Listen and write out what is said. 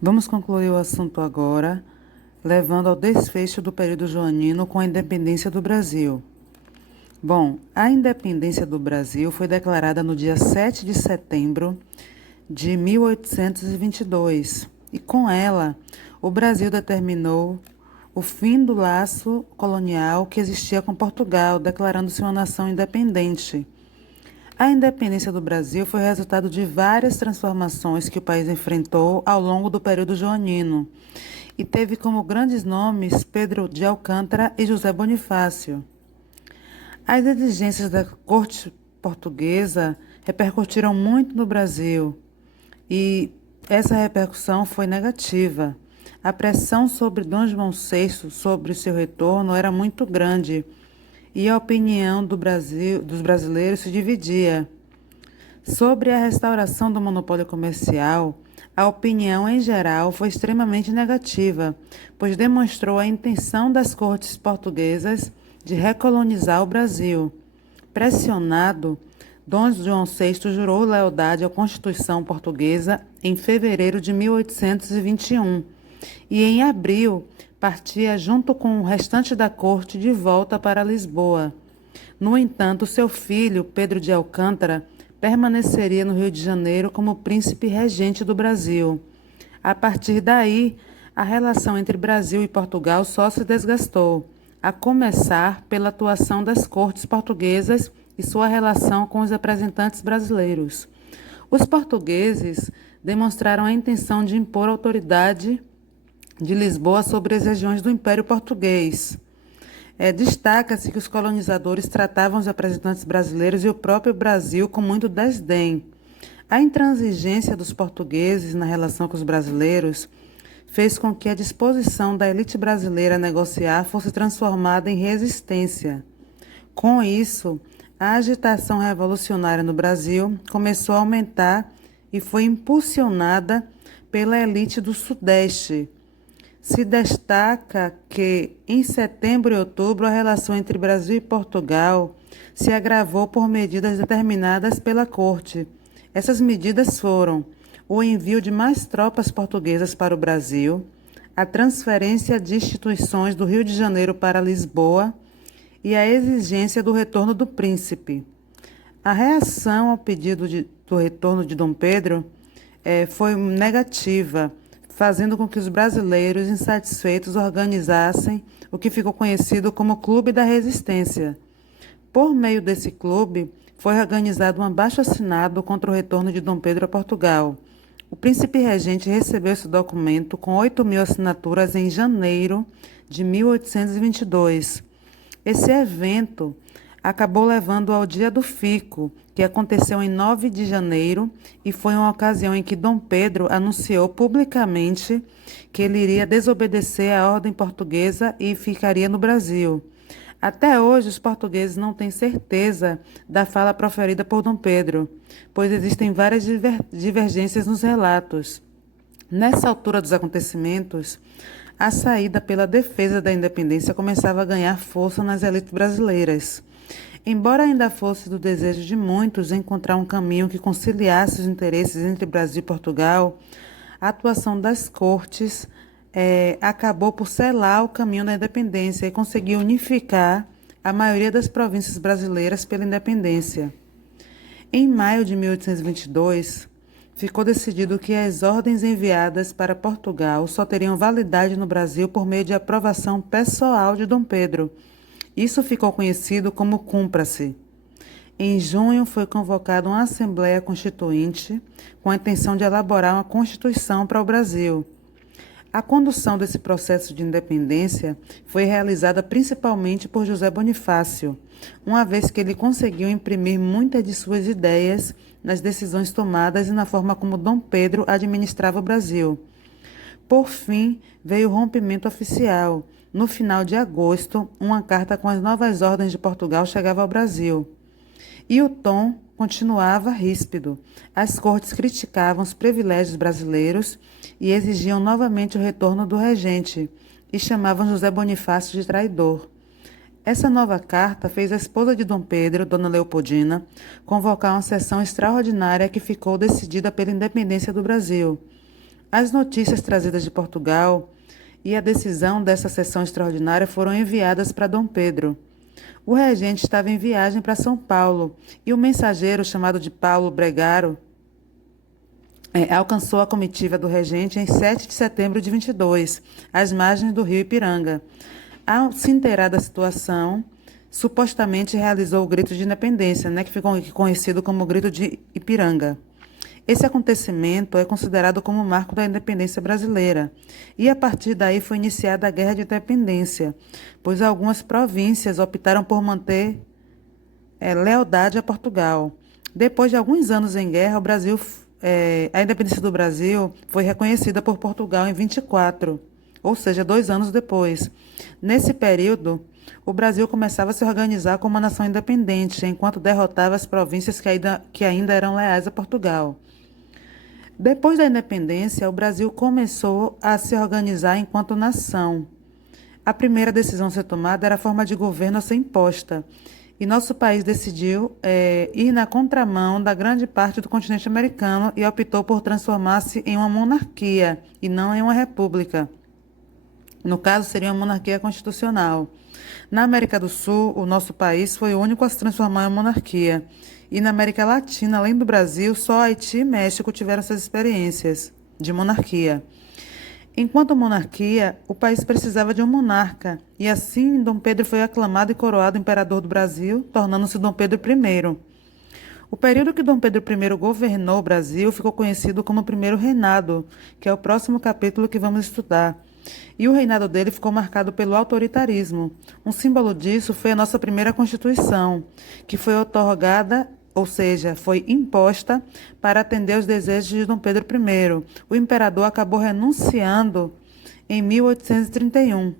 Vamos concluir o assunto agora, levando ao desfecho do período joanino com a independência do Brasil. Bom, a independência do Brasil foi declarada no dia 7 de setembro de 1822, e com ela, o Brasil determinou o fim do laço colonial que existia com Portugal, declarando-se uma nação independente. A independência do Brasil foi resultado de várias transformações que o país enfrentou ao longo do período joanino e teve como grandes nomes Pedro de Alcântara e José Bonifácio. As exigências da corte portuguesa repercutiram muito no Brasil e essa repercussão foi negativa. A pressão sobre Dom João VI sobre seu retorno era muito grande e a opinião dos brasileiros se dividia. Sobre a restauração do monopólio comercial, a opinião em geral foi extremamente negativa, pois demonstrou a intenção das cortes portuguesas de recolonizar o Brasil. Pressionado, Dom João VI jurou lealdade à Constituição Portuguesa em fevereiro de 1821 e, em abril, partia junto com o restante da corte de volta para Lisboa. No entanto, seu filho, Pedro de Alcântara, permaneceria no Rio de Janeiro como príncipe regente do Brasil. A partir daí, a relação entre Brasil e Portugal só se desgastou, a começar pela atuação das cortes portuguesas e sua relação com os representantes brasileiros. Os portugueses demonstraram a intenção de impor autoridade de Lisboa sobre as regiões do Império Português. Destaca-se que os colonizadores tratavam os representantes brasileiros e o próprio Brasil com muito desdém. A intransigência dos portugueses na relação com os brasileiros fez com que a disposição da elite brasileira a negociar fosse transformada em resistência. Com isso, a agitação revolucionária no Brasil começou a aumentar e foi impulsionada pela elite do Sudeste. Se destaca que, em setembro e outubro, a relação entre Brasil e Portugal se agravou por medidas determinadas pela Corte. Essas medidas foram o envio de mais tropas portuguesas para o Brasil, a transferência de instituições do Rio de Janeiro para Lisboa e a exigência do retorno do príncipe. A reação ao pedido do retorno de Dom Pedro foi negativa, fazendo com que os brasileiros insatisfeitos organizassem o que ficou conhecido como Clube da Resistência. Por meio desse clube, foi organizado um abaixo-assinado contra o retorno de Dom Pedro a Portugal. O príncipe regente recebeu esse documento com 8.000 assinaturas em janeiro de 1822. Esse evento acabou levando ao Dia do Fico, que aconteceu em 9 de janeiro e foi uma ocasião em que Dom Pedro anunciou publicamente que ele iria desobedecer à ordem portuguesa e ficaria no Brasil. Até hoje, os portugueses não têm certeza da fala proferida por Dom Pedro, pois existem várias divergências nos relatos. Nessa altura dos acontecimentos, a saída pela defesa da independência começava a ganhar força nas elites brasileiras. Embora ainda fosse do desejo de muitos encontrar um caminho que conciliasse os interesses entre Brasil e Portugal, a atuação das cortes acabou por selar o caminho da independência e conseguiu unificar a maioria das províncias brasileiras pela independência. Em maio de 1822, ficou decidido que as ordens enviadas para Portugal só teriam validade no Brasil por meio de aprovação pessoal de Dom Pedro. Isso ficou conhecido como Cumpra-se. Em junho foi convocada uma Assembleia Constituinte com a intenção de elaborar uma Constituição para o Brasil. A condução desse processo de independência foi realizada principalmente por José Bonifácio, uma vez que ele conseguiu imprimir muitas de suas ideias nas decisões tomadas e na forma como Dom Pedro administrava o Brasil. Por fim, veio o rompimento oficial. No final de agosto, uma carta com as novas ordens de Portugal chegava ao Brasil. E o tom continuava ríspido. As cortes criticavam os privilégios brasileiros e exigiam novamente o retorno do regente, e chamavam José Bonifácio de traidor. Essa nova carta fez a esposa de Dom Pedro, Dona Leopoldina, convocar uma sessão extraordinária que ficou decidida pela independência do Brasil. As notícias trazidas de Portugal e a decisão dessa sessão extraordinária foram enviadas para Dom Pedro. O regente estava em viagem para São Paulo e o mensageiro, chamado de Paulo Bregaro, alcançou a comitiva do regente em 7 de setembro de 22, às margens do rio Ipiranga. Ao se inteirar da situação, supostamente realizou o grito de independência, que ficou conhecido como o grito de Ipiranga. Esse acontecimento é considerado como o marco da independência brasileira, e a partir daí foi iniciada a Guerra de Independência, pois algumas províncias optaram por manter lealdade a Portugal. Depois de alguns anos em guerra, a independência do Brasil foi reconhecida por Portugal em 24, ou seja, 2 anos depois. Nesse período, o Brasil começava a se organizar como uma nação independente, enquanto derrotava as províncias que ainda eram leais a Portugal. Depois da independência, o Brasil começou a se organizar enquanto nação. A primeira decisão a ser tomada era a forma de governo a ser imposta. E nosso país decidiu ir na contramão da grande parte do continente americano e optou por transformar-se em uma monarquia e não em uma república. No caso, seria uma monarquia constitucional. Na América do Sul, o nosso país foi o único a se transformar em uma monarquia. E na América Latina, além do Brasil, só Haiti e México tiveram essas experiências de monarquia. Enquanto monarquia, o país precisava de um monarca, e assim Dom Pedro foi aclamado e coroado imperador do Brasil, tornando-se Dom Pedro I. O período que Dom Pedro I governou o Brasil ficou conhecido como o Primeiro Reinado, que é o próximo capítulo que vamos estudar. E o reinado dele ficou marcado pelo autoritarismo. Um símbolo disso foi a nossa primeira Constituição, que foi otorgada, ou seja, foi imposta para atender aos desejos de Dom Pedro I. O imperador acabou renunciando em 1831.